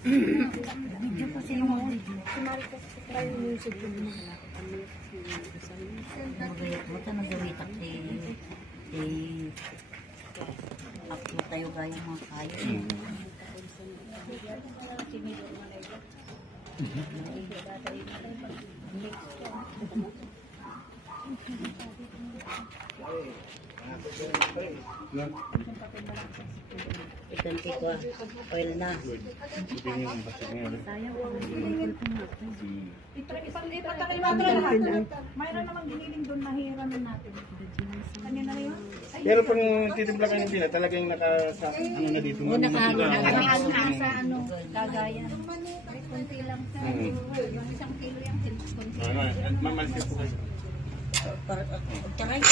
Video kasi yung mga video. Tayo music yung mga mata na gawitak upload tayo gaya mga kayo. Ikan ko oil na. Mayroon namang giniling doon na hiramin natin. Kanina na yun? Pero pag titimpla kayo ng pila, talagang nasa ano na dito. Nakahalo Sa ano, gagayan. Kunti lang sa isang kilo yung kunti. Mamalis po kayo. Taray.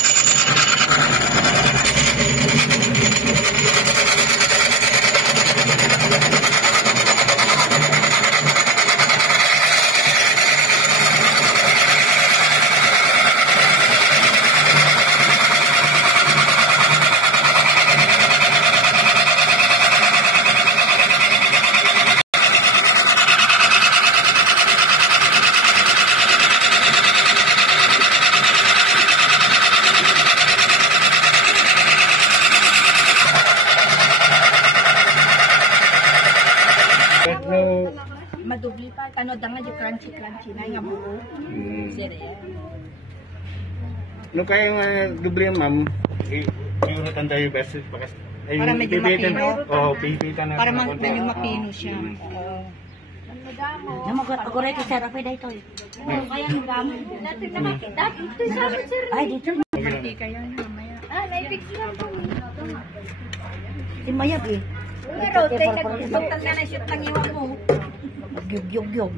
Madubli pa. Ano nga di crunchy na nga buo. No kaya duble ma'am, iurutan tayo best pakas. Para medyo mapino. Oh, pipitan na. Para medyo mapino siya. Ako rin kasi sarap ay dito. Kaya ang dami. Natin nakakita. Ito sa amin, sir. Ay, dito. Hindi kaya mamaya. Naipix lang po. Si Mayag eh. Pero, nagtutang na shoot ng iwan mo. Gyug-gyug-gyug.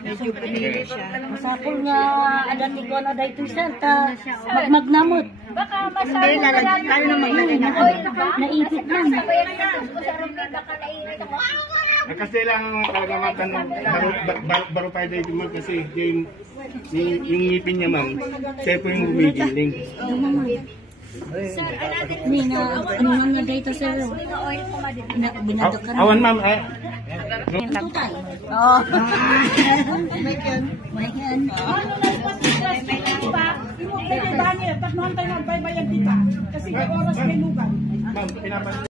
Medyo pinili siya. Masapol nga adati ko na dahito santa. Magmagnamot. Baka masabi na lang tayo na maglagay na oil ba? Naipit lang. Baka nainit ako. Kasi lang talaga matanong, baro tayo dito ma'am kasi yung ngipin niya ma'am, siya po yung gumigiling. Nina, ano nang nga dahito sir? Binadok ka na. Awan ma'am, Tutal. Oo. May yan. Ano na ipasok pa? Yung iba niya, pag naman tayo magbaybayan kita. Kasi may oras may lugar. ma'am, pinapan